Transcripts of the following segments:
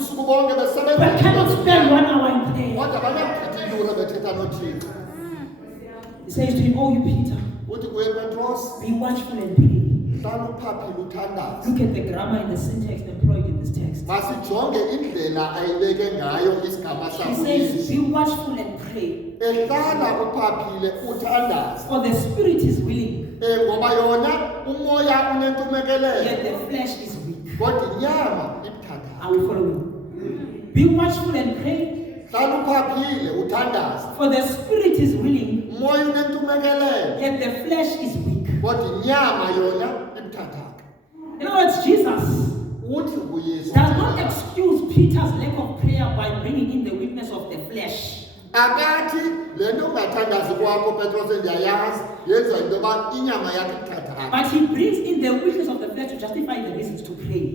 ubusuku bonke besebenza but cannot spend 1 hour in prayer. kodwa banamgqithi iyure bethetha noThixo. He says to him, oh, you Peter, Uthi kuye Petros, be watchful and pray. hlala uphaphile uthandaze. Look at the grammar and the syntax employed in this text. Masijonge indlela ayibeke ngayo isigama He says, sakho. be watchful and pray. Ehlala uphaphile uthandaze. For the spirit is willing, Ngoba yona umoya unentumekelelo yet the flesh is weak. kodwa inyama ibuthakathaka. Are we following? Be watchful and pray. Hlala uphaphile uthandaze. For the spirit is willing, Umoya unentumekelelo yet the flesh is weak. kodwa inyama yona ibuthakathaka. In other words, Jesus Uthi kuYesu does not excuse Peter's lack of prayer by bringing in the weakness of the flesh. akathi le nto ungathandazi kwakho Petros ndiyayazi yenza into yoba inyama yakho ibuthakathaka. But he brings in the weakness of the flesh to justify the reasons to pray.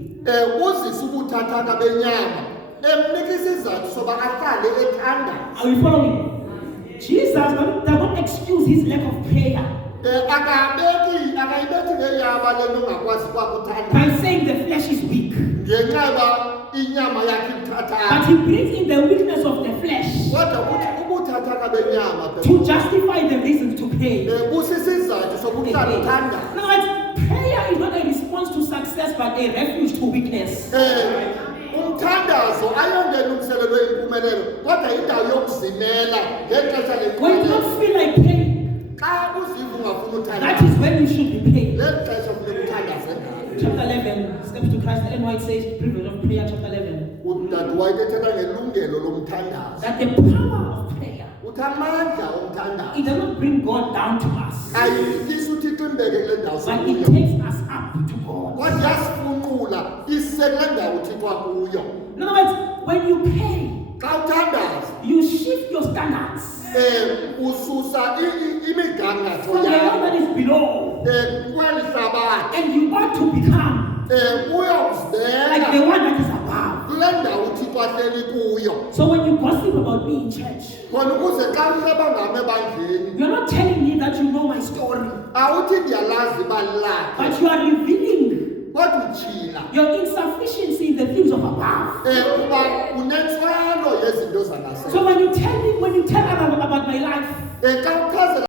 Uzisa ubuthathaka benyama emnika isizathu soba ahlale ethandaza. Are we following? Jesus does not excuse his lack of prayer Akayibethi ngeyaba le nto ungakwazi kwakho uthandaza by saying the flesh is weak. ngenxa yoba inyama yakho But ibuthakathaka. he brings in the weakness of the flesh Kodwa uthi ubuthathaka benyama to justify the reasons to pray. busisizathu sokuhlala uthandaza. Now, prayer is not a response to success, but a refuge to weakness. Umthandazo ayongelungiselelwe impumelelo kodwa indawo yokuzimela ngexesha When you lempumelelo. don't feel like praying, Xa uziva ungafuni that uthandaza is when you should be praying. leli xesha funeka uthandaze ngalo. Chapter 11, Steps to Christ. Ellen White says, privilege of prayer, chapter 11. Udade White ethetha ngelungelo lomthandazo. That the power of prayer, Uthi amandla omthandazo it does not bring God down to us, ayifikisi uThixo imbeke kule ndawo but it sikuyo takes us up to God. kodwa yasifunqula isise kule ndawo uThixo akuyo. In other words, when you pray, Xa uthandaza you shift your standards ususa imigangatho from the one yakho that is below, kweli hlabathi and you ought to become like uyokuzibeka the one that is above. kule ndawo uThixo ahleli kuyo. So when you gossip about me in church, Khona ukuze xa uneba ngam ebandleni you're not telling me that you know my story, awuthi ndiyalazi ibali lakhe but you are revealing kodwa utshila your insufficiency in the things of above. uba unentswelo yezinto zangasese. So when you tell others about my life, Xa uchaze